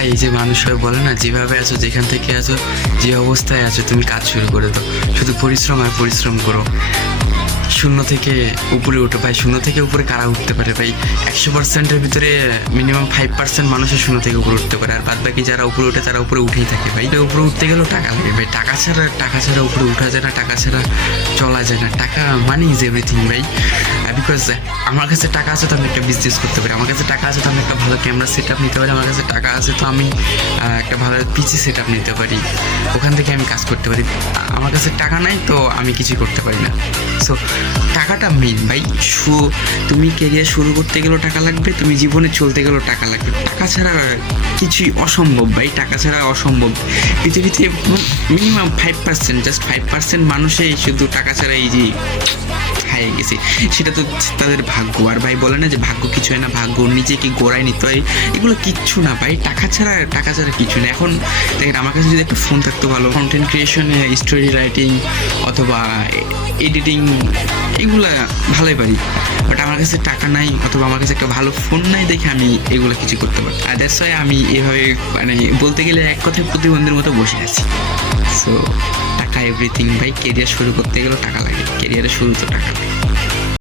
টাকাটাই, এই যে মানুষ সবাই বলে না, যেভাবে আছো, যেখান থেকে আছো, যে অবস্থায় আছো, তুমি কাজ শুরু করে দাও। শুধু পরিশ্রম আর পরিশ্রম করো। শূন্য থেকে উপরে উঠো ভাই। শূন্য থেকে উপরে কারা উঠতে পারে ভাই? 100%-এর ভিতরে মিনিমাম 5% মানুষের শূন্য থেকে উপরে উঠতে পারে, আর বাদ বাকি যারা উপরে উঠে তারা উপরে উঠেই থাকে ভাই। উপরে উঠতে গেলেও টাকা লাগে ভাই। টাকা ছাড়া উপরে উঠা যায় না, টাকা ছাড়া চলা যায় না। টাকা মানি ইজ এভরিথিং ভাই। বিকজ আমার কাছে টাকা আছে তো আমি একটা বিজনেস করতে পারি, আমার কাছে টাকা আছে তো আমি একটা ভালো ক্যামেরা সেট আপ নিতে পারি, আমার কাছে টাকা আছে তো আমি একটা ভালো পিসি সেট আপ নিতে পারি, ওখান থেকে আমি কাজ করতে পারি। আমার কাছে টাকা নাই তো আমি কিছুই করতে পারি না। সো টাকাটা মেইন ভাই। তুমি কেরিয়ার শুরু করতে গেলেও টাকা লাগবে, তুমি জীবনে চলতে গেলেও টাকা লাগবে। টাকা ছাড়া কিছুই অসম্ভব ভাই, টাকা ছাড়া অসম্ভব। পৃথিবীতে মিনিমাম 5%, জাস্ট 5% মানুষই শুধু টাকা ছাড়া এই যে হারিয়ে গেছে, সেটা তো তাদের ভাগ্য। আর ভাই বলে না যে ভাগ্য কিছু হয় না, ভাগ্য নিজেকে গোড়ায় নিতে হয়, এগুলো কিচ্ছু না ভাই। টাকা ছাড়া কিছু না। এখন দেখেন, আমার কাছে যদি একটা ফোন থাকতো ভালো, কন্টেন্ট ক্রিয়েশনে, স্টোরি রাইটিং অথবা এডিটিং এগুলা ভালোই পারি, বাট আমার কাছে টাকা নাই অথবা আমার কাছে একটা ভালো ফোন নাই দেখে আমি এগুলো কিছু করতে পারি। আর দ্যাটস ওয়াই আমি এভাবে মানে বলতে গেলে এক কথায় প্রতিবন্ধীর মতো বসে আছি। সো টাকা এভরিথিং ভাই। কেরিয়ার শুরু করতে গেলেও টাকা লাগে, কেরিয়ারের শুরু তো টাকা লাগে।